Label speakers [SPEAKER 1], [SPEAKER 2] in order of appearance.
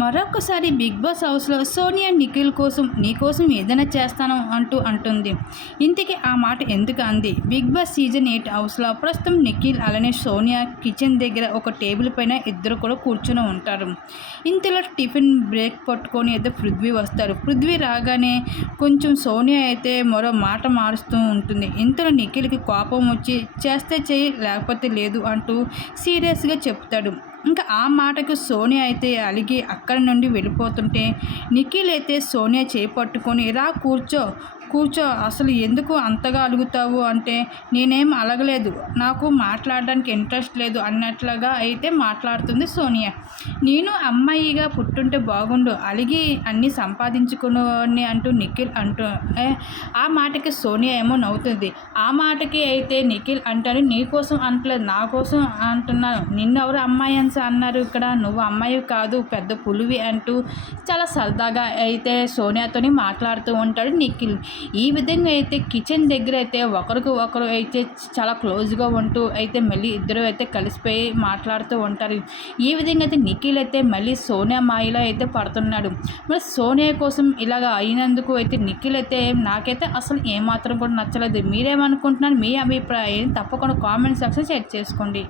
[SPEAKER 1] మరొకసారి big boss హౌస్లో సోనియా నిఖిల్ కోసం నీకోసం ఏదైనా చేస్తాను అంటూ అంటుంది. ఇంతకీ ఆ మాట ఎందుకు అంది? బిగ్ బాస్ సీజన్ ఎయిట్ హౌస్లో ప్రస్తుతం నిఖిల్ అలానే సోనియా కిచెన్ దగ్గర ఒక టేబుల్ పైన ఇద్దరు కూడా కూర్చొని ఉంటారు. ఇంతలో టిఫిన్ బ్రేక్ పట్టుకొని అయితే పృథ్వీ వస్తారు. పృథ్వీ రాగానే కొంచెం సోనియా అయితే మరో మాట మారుస్తూ ఉంటుంది. ఇంతలో నిఖిల్కి కోపం వచ్చి చేస్తే చేయి లేకపోతే లేదు అంటూ సీరియస్గా చెప్తాడు. ఇంకా ఆ మాటకు సోనియా అయితే అలిగి అక్కడి నుండి వెళ్ళిపోతుంటే నిఖిల్ అయితే సోనియా చేపట్టుకొని ఇలా కూర్చో కూర్చో అసలు ఎందుకు అంతగా అలుగుతావు అంటే నేనేం అలగలేదు. నాకు మాట్లాడడానికి ఇంట్రెస్ట్ లేదు అన్నట్లుగా అయితే మాట్లాడుతుంది సోనియా. నేను అమ్మాయిగా పుట్టుంటే బాగుండు అలిగి అన్నీ సంపాదించుకుని అంటూ నిఖిల్ అంటూ ఆ మాటకి సోనియా ఏమో నవ్వుతుంది. ఆ మాటకి అయితే నిఖిల్ అంటాడు నీ కోసం అంటలేదు నా కోసం అంటున్నాను. నిన్నెవరు అమ్మాయి అని అన్నారు ఇక్కడ? నువ్వు అమ్మాయి కాదు పెద్ద పులివి అంటూ చాలా సరదాగా అయితే సోనియాతోని మాట్లాడుతూ ఉంటాడు నిఖిల్. ఈ విధంగా అయితే కిచెన్ దగ్గర అయితే ఒకరికి ఒకరు అయితే చాలా క్లోజ్గా ఉంటూ అయితే మళ్ళీ ఇద్దరు అయితే కలిసిపోయి మాట్లాడుతూ ఉంటారు. ఈ విధంగా అయితే నిఖిల్ అయితే మళ్ళీ సోనియా మాయలో అయితే పడుతున్నాడు. మరి సోనియా కోసం ఇలాగ అయినందుకు అయితే నిఖిల్ అయితే నాకైతే అసలు ఏమాత్రం కూడా నచ్చలేదు. మీరేమనుకుంటున్నారు? మీ అభిప్రాయం తప్పకుండా కామెంట్ సెక్షన్ షేర్ చేసుకోండి.